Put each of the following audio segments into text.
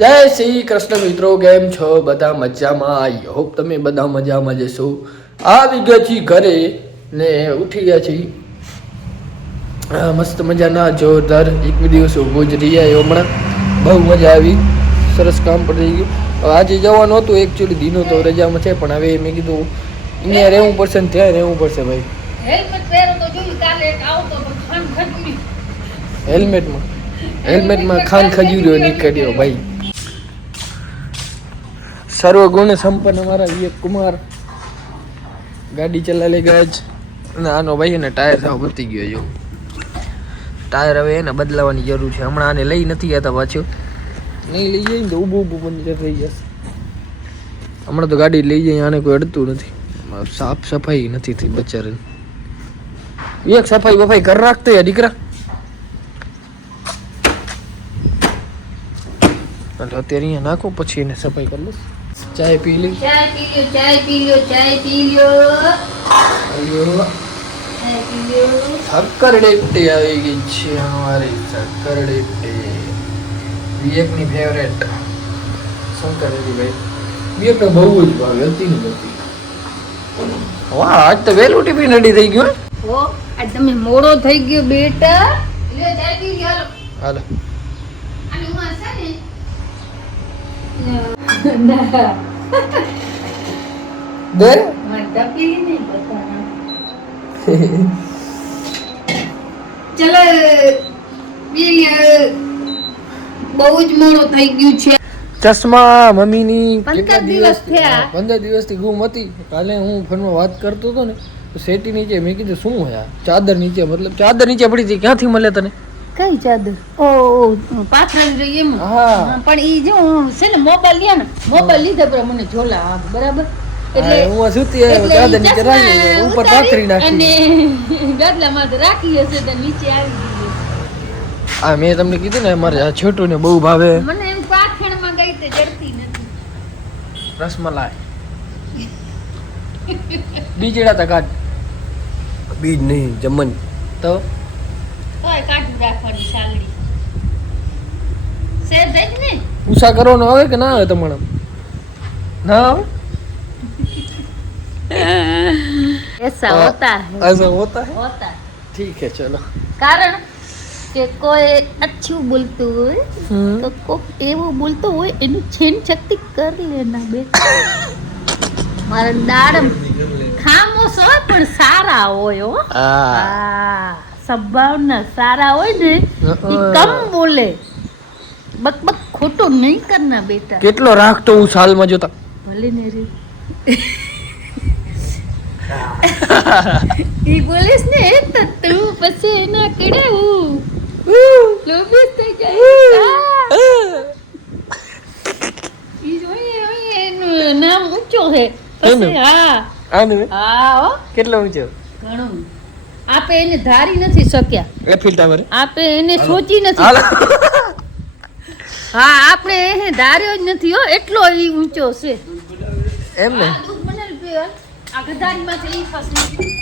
જય શ્રી કૃષ્ણ મિત્રો, કેમ છો બધા? મજામાં? આઈ હોપ તમે બધા મજામાં જશો. આવી ગયા છીએ ઘરે ને ઉઠી ગયા છીએ મસ્ત મજાના જોરદાર એક દિવસ ઉભો જ રહ્યા હમણાં. બહુ મજા આવી, સરસ કામ પડી ગયું. આજે જવાનું હતું એકચ્યુઅલી, દીનો તો રજામાં છે, પણ હવે મેં કીધું અહીંયા રહેવું પડશે ને ત્યાં રહેવું પડશે ભાઈ. હેલ્મેટમાં ખાન ખજૂર્યો નીકળ્યો ભાઈ. સર્વગુણ સંપન્ન અમારા વિવેક કુમાર ગાડી ચલાવી ગયા જ. અને આનો ભાઈ એને ટાયર સાવ બતી ગયો જો. ટાયર હવે એને બદલાવાની જરૂર છે. હમણાં આને લઈ નથી જતા પાછું. નહીં લઈ જઈએ ને તો ઊભું પણ થઈ જશે. હમણાં તો ગાડી લઈ જઈએ, આને કોઈ અડતું નથી. સાફ સફાઈ નથી થઈ બચારાને. એક સફાઈ બફાઈ ઘર રાખતો યાર દીકરા. અત્યારે અહીંયા નાખો, પછી એને સફાઈ કરી લઈશ. ચાય પી લી. ચાય પી લ્યો, ચાય પી લ્યો, ચાય પી લ્યો. શક્કર ડેપટી આવી ગઈ છે અમારી. શક્કર ડેપટી વિવેકની ફેવરેટ શંકર ભાઈ. વિવેકને બહુ જ ભાવે હતી ને બધી. વાહ, આજ તો વહેલું ટિફિન રેડી થઈ ગયું. ઓ આજ તમે મોડો થઈ ગયો બેટા. લે ચાય પી લ્યો. હાલો. અને હું છે ને ના દે મત પી નહીં બતાના. ચલો પી લ્યો. બહુ જ મોડો થઈ ગયું છે. ચશ્મા મમ્મીની 15 દિવસ થયા. 15 દિવસથી ગુમ હતી. કાલે હું ફોનમાં વાત કરતો હતો ને તો સેટી નીચે મેં કીધું શું હે ચાદર નીચે, મતલબ ચાદર નીચે પડી હતી. ક્યાંથી મળે તને? કઈ ચાદર? ઓ પાથરાઈ રહી એમ. હા, પણ ઈ જો છે ને મોબાઈલ લ્યા ને, મોબાઈલ લીધા પર મને ઝોલા આવે બરાબર. એટલે હું સુતી આવ્યો, ચાદર નીચે રાખી ઉપર પાથરી નાખી અને ગાદલામાં તો રાખી હશે તો નીચે આવી ગઈ. આ મેં તમને કીધું ને અમારે આ છોટું ને બહુ ભાવે મને એમ પાખેણમાં ગઈ તે જડતી નથી. રસમલાઈ. બીજડા તા કાઢ. બીજ નહીં જમન તો તોય કાઢી રાખવાની સાલડી. સેજ જાય ને. ઉષા કરવાનો આવે કે ના આવે તમારા? ના આવે. ऐसा होता है. ऐसा होता है. होता है. ठीक है चलो. કારણ કે કોઈ અચ્છું બોલતું હોય તો કોક એવું બોલતો હોય એની છેન શક્તિ કરી લેના બેટા. મારા દાડમ ખામોશ હોય પણ સારા હોય હો. હા, સ્વભાવના સારા હોય ને ઈ કમ બોલે. બક બક ખોટો નહીં કરના બેટા. કેટલો રાખતો હું સાલમાં જોતા. ભલે ને રે. ઈ બોલીશ ને તો તું પછી એના કડાવું લોભી થઈ જાય. ઈ જોઈએ એનું નામ ઊંચો છે પછી. હા હા હો. કેટલો ઊંચો? ઘણું. આપે એને ધારી નથી શક્યા. Eiffel tower. આપે એને સોચી નથી. હા, આપણે એને ધાર્યો જ નથી હો. એટલો ઈ ઊંચો છે એમ ને. દૂધ બનાવી પીવા આ ગધારીમાં છે ઈ ફસલી.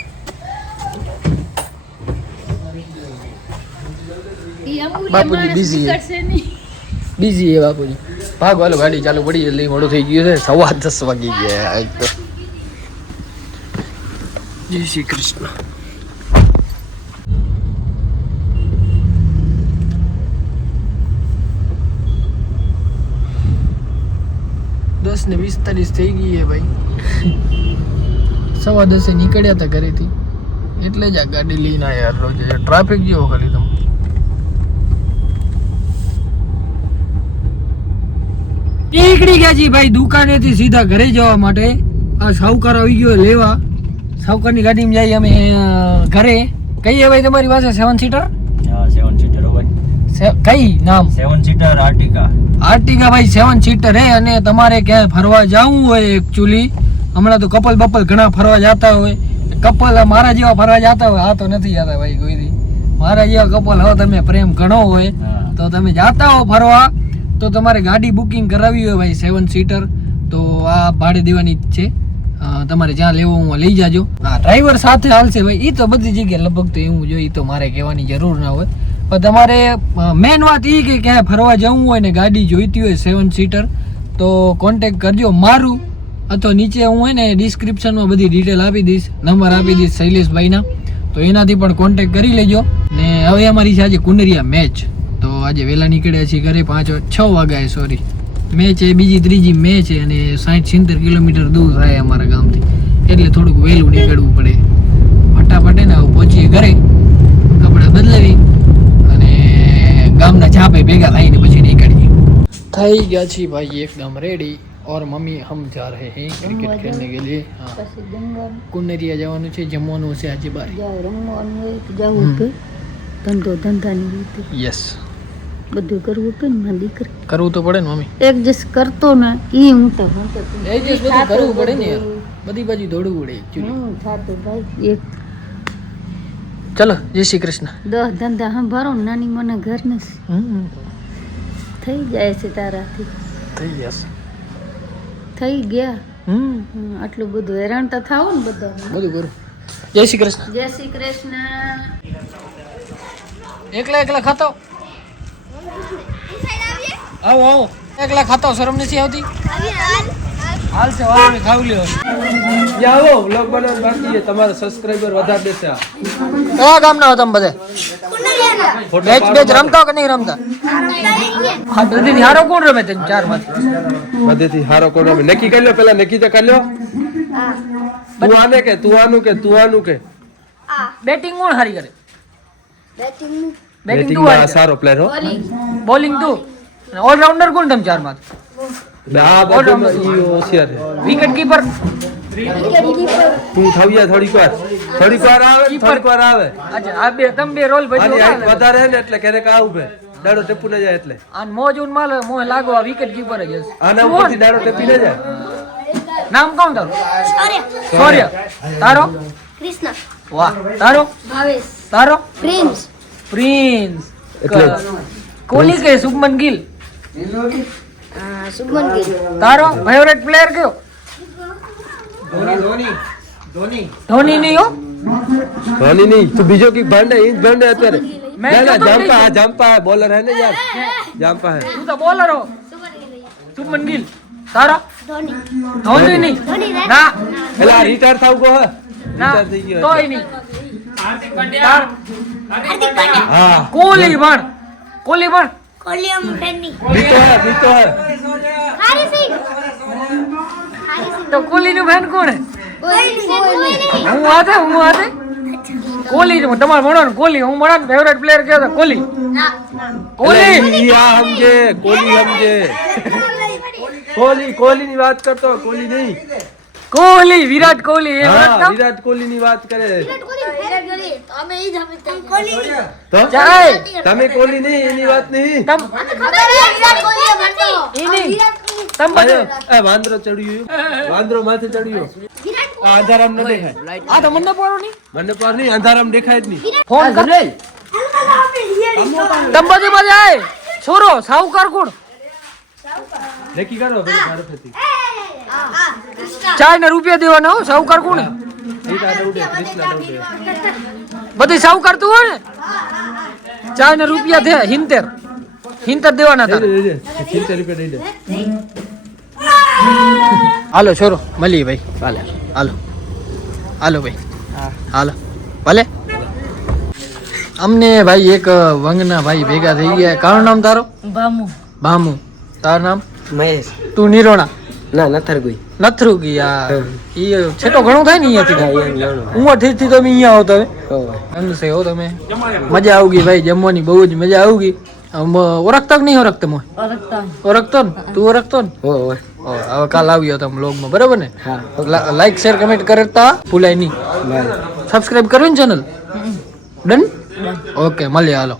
ઈ અમૂલ્ય બાપુજી માણસ busy છે. નીકળશે નહીં. બીજી એ બાપુજી. ભાગ વાલો, ગાડી ચાલુ પડી, જલ્દી મોડું થઈ ગયું છે. 10:15 વાગી ગયા આજ તો. જય શ્રી કૃષ્ણ. દસ ને 45 થઈ ગઈ હે ભાઈ. 10:15 નીકળ્યા હતા ઘરેથી, એટલે જ આ ગાડી લઈને આયા. રોજ ટ્રાફિક જેવો કરી તમે. નીકળી ગયા જી ભાઈ દુકાનેથી સીધા ઘરે જવા માટે. આ સાહુકાર આવી ગયો લેવા. સાહુકારની ગાડીમાં જઈએ અમે ઘરે. કઈ હે ભાઈ તમારી પાસે? 7 સીટર? હા 7 સીટર હો ભાઈ. કઈ નામ? 7 સીટર આર્ટિકા. આર્ટિકા ભાઈ 7 સીટર હે. અને તમારે ક્યાંય ફરવા જવું હોય એકચ્યુઅલી, હમણાં તો કપલ બપલ ઘણા ફરવા જતા હોય. કપલ મારા જેવા ફરવા જતા હોય, આ તો નથી જતા ભાઈ કોઈ દી. મારા જેવા કપલ હવે તમે પ્રેમ ઘણો હોય તો તમે જાતા હો ફરવા, તો તમારે ગાડી બુકિંગ કરાવી હોય ભાઈ 7 સીટર, તો આ ભાડે દેવાની જ છે. તમારે જ્યાં લેવો હું લઈ જાજો. હા, ડ્રાઈવર સાથે હાલશે ભાઈ. એ તો બધી જગ્યાએ લગભગ તો એવું જોઈએ, તો મારે કહેવાની જરૂર ના હોય. પણ તમારે મેન વાત એ કે ક્યાંય ફરવા જવું હોય ને ગાડી જોઈતી હોય 7 સીટર તો કોન્ટેક્ટ કરજો મારું અથવા નીચે હું હોય ને ડિસ્ક્રિપ્શનમાં બધી ડિટેલ આપી દઈશ, નંબર આપી દઈશ શૈલેષભાઈના, તો એનાથી પણ કોન્ટેક્ટ કરી લેજો. ને હવે અમારી છે આજે કુંડરિયા મેચ, તો આજે વહેલા નીકળ્યા છીએ ઘરે 6 વાગ્યાએ સોરી મેચ છે, બીજી ત્રીજી મેચ છે અને 60-70 કિલોમીટર દૂર થાય અમારા ગામથી, એટલે થોડુંક વહેલું નીકળવું પડે. ફટાફટ ને હવે પહોંચીએ ઘરે, કપડાં બદલાવી અને ગામના ચાપે ભેગા થઈને પછી નીકળીએ. થઈ ગયા છીએ ભાઈ એકદમ રેડી और मम्मी हम जा रहे हैं क्रिकेट खेलने के लिए. हाँ कुंडरिया जवानु છે, જમવાનું છે આજે બાર, રમવાનું હોય તો જવું કે ધંધાની રીતે યસ બધું કરવું કે ને દીકરી કરવું તો પડે ને મમ્મી, એડજસ્ટ કરતો ને ઈ હું તો ભણતો એડજસ્ટ બધું કરવું પડે ને યાર, બધી બાજુ દોડવું પડે એકચ્યુઅલી. થાતું ભાઈ એક ચલો જય શ્રી કૃષ્ણ. 10 ધંધા સંભાળો ને નાની મને ઘરને થઈ જાય છે તારાથી, થઈ જશે, થઈ ગયા. આટલું બધું હેરાન તો થાવ ને બધા બધું કરું. જય શ્રી કૃષ્ણ. જય શ્રી કૃષ્ણ. એકલા ખાતો આવો એકલા ખાતો શરમ નથી આવતી? હાલ છે વાળો ખાવી લ્યો. આવો વ્લોગ બનાવવાનું બાકી છે, તમારા સબસ્ક્રાઇબર વધારે દેશે. કયા ગામના હો તમે બધે? મેચ રમતા કે નહીં રમતા? હા બધી હારો કોણ રમે તેમ 4 માંથી? બધેથી હારો કોણ રમે નક્કી કરી લો, પેલા નક્કી તો કરી લો. તું આને કે તું આનું કે તું આનું કે બેટિંગ કોણ હારી કરે? બેટિંગ તું બેટિંગમાં સારો પ્લેયર હો. બોલિંગ તું, ઓલરાઉન્ડર કોણ તમે 4 માંથી? આ બધું ઈ હોશિયાર છે. વિકેટ કીપર તું થવિયા થોડીક વાર આવે થોડીક વાર આવે. અચ્છા આ બે તમે બે રોલ આની હાઈટ ભજવો. વધારે છે ને એટલે ક્યારેક આ ઉભે દાડો ટેપુ ન જાય એટલે આ મોજ ઉન માલ મોહ લાગો આ વિકેટ કીપર જ હશે. આના ઉપરથી દાડો ટેપી ન જાય. નામ કોણ તારું? શૌર્ય. તારો? કૃષ્ણ. વાહ. તારો? ભાવેશ. તારો? પ્રિન્સ. પ્રિન્સ. એટલે કોહલી કે શુભમન ગિલ? શુભમન ગિલ. તારો ફેવરેટ પ્લેયર કયો? ધોની નહીં હો. ધોની નહીં તું બીજો કી ભાંડે ઈ જ ભાંડે અત્યારે. મેં ના ના કીધું જામ્પા નહીં. જામ્પા બોલર હે ને યાર, જામ્પા હે. તું તો બોલર હો. શુભમન ગિલ. તારો? ધોની નહીં. ના એલા રિટાયર થાવ કો હે, ના રિટાયર થઈ ગયો તોય નહીં. તાર? હા કોહલી પણ. કોહલી પણ. બીતો હે તો કોહલી નું ફેન કોણ હે? હું હાથે કોહલી તમારે ભણો ને કોહલી, હું ભણા ને ફેવરેટ પ્લેયર કયો તો કોહલી. કોહલી ઈ આ સમજે કોહલી સમજે કોહલી ની વાત કરતો, કોહલી નહીં. કોહલી વિરાટ કોહલી એ હા ઓળખતા? વિરાટ કોહલી ની વાત કરે તો જય. તમે કોહલી નહીં એની વાત નહીં. તમ ઈ નહીં. તમ બધું એ વાંદરો ચડ્યો, વાંદરો માથે ચડ્યો. આ અંધારામ ન દેખાય, આ તો મને પડો નહીં. મને પર નહીં અંધારામ દેખાય જ નહીં. ફોન કર. તમ બધું મજા આય છોરો સાવકાર કોણ? નક્કી કરો પછી ભારત હતી. 4 ને રૂપિયા દેવાના હો. સાવકાર કોણ હે? ઈ કાઢે ઉડે, કૃષ્ણ ઉડે. બધી સાવકાર તું હોય ને 4 ને રૂપિયા થયા 70 દેવાના દઈ હતા. દે, દઈ દે. 70 રૂપિયા દઈ દે. હાલો છોરો મળીએ ભાઈ કાલે. હાલો ભાઈ હાલો ભલે. અમને ભાઈ એક વંગના ભાઈ ભેગા થઈ ગયા. કારું નામ તારો? ભામુ. તારું નામ? મહેશ. તું નિરોણા? ના નથર ગઈ. નથરું ગયા. ઈ છેટો ઘણું થાય ને અહીંયાથી. ઉમરથી તો અમે અહીંયા આવતા હવે. અંગસે હો તમે. મજા આવગી ભાઈ, જમવાની બહુ જ મજા આવગી. ઓળખતા કે નહીં ઓળખતા? મોય ઓળખતો ને? તું ઓળખતો ને? હવે કાલ આવ્યો તમે વ્લોગમાં, બરાબર ને? લાઈક શેર કમેન્ટ કરતા ભૂલાય નહીં. સબસ્ક્રાઇબ કરવી ને ચેનલ? ડન? ઓકે મળીએ હાલો.